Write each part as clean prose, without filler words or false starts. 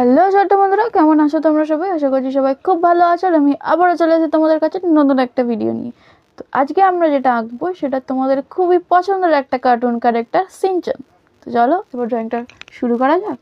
Hello ছোট্ট বন্ধুরা, কেমন আছো তোমরা সবাই? আশা করছি সবাই খুব ভালো আছো। আর আমি আবারও চলে এসেছি তোমাদের কাছে নতুন একটা ভিডিও নিয়ে। তো আজকে আমরা যেটা আঁকবো সেটা তোমাদের খুবই পছন্দের একটা কার্টুন ক্যারেক্টার সিনচান। তো চলো এবার ড্রয়িংটা শুরু করা যাক।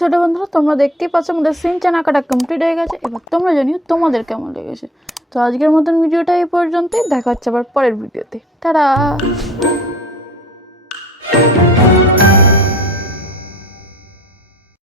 ছোট বন্ধুরা, তোমরা দেখতেই পাচ্ছ আমাদের সিনচান আঁকাটা কমপ্লিট হয়ে গেছে। এবার তোমরা জানিও তোমাদের কেমন লেগেছে। তো আজকের মতন ভিডিওটা এই পর্যন্তই, দেখা হচ্ছে আবার পরের ভিডিওতে। টাটা।